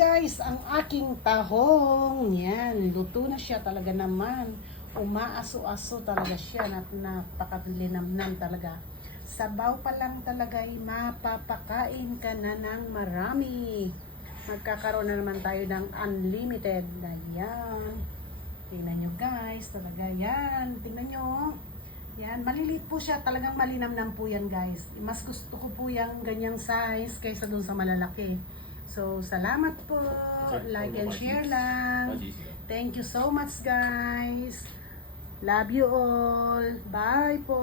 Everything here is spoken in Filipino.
guys, ang aking tahong. Yan, luto na siya talaga naman. Umaaso-aso talaga siya. Napakalinamnan talaga. Sabaw pa lang talaga ay mapapakain ka na ng marami. Magkakaroon na naman tayo ng unlimited. Ayan. Tingnan nyo guys, talaga yan. Tingnan nyo. Yan, maliliit po siya. Talagang malinamnam po yan guys. Mas gusto ko po yung ganyang size kaysa dun sa malalaki. So, salamat po. Like and share lang. Thank you so much guys. Love you all. Bye po.